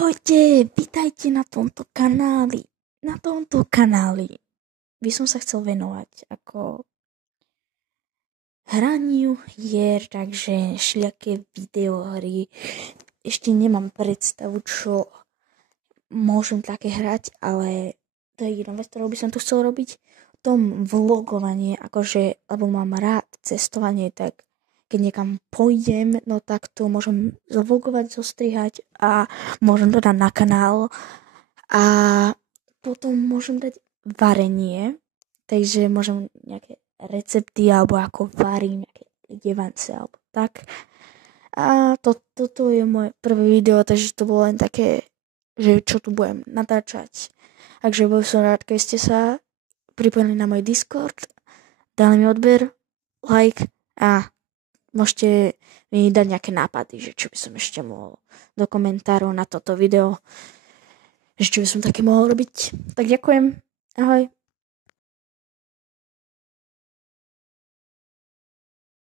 Ahojte, vítajte na tomto kanáli. Na tomto kanáli by som sa chcel venovať ako hraniu hier, takže všelijaké videohry. Ešte nemám predstavu, čo môžem také hrať, ale to je jedna vec, ktorú by som tu chcel robiť. Tom vlogovanie, akože, lebo mám rád cestovanie, tak keď niekam pôjdem, no tak to môžem zvlogovať, zostrihať a môžem to dať na kanál. A potom môžem dať varenie, takže môžem nejaké recepty alebo ako varím, nejaké jedevance alebo tak. A toto je moje prvé video, takže to bolo len také, že čo tu budem natáčať. Takže bol som rád, keď ste sa pripojili na môj Discord, dali mi odber, like a môžete mi dať nejaké nápady, že čo by som ešte mohol do komentárov na toto video, že čo by som také mohol robiť. Tak ďakujem. Ahoj.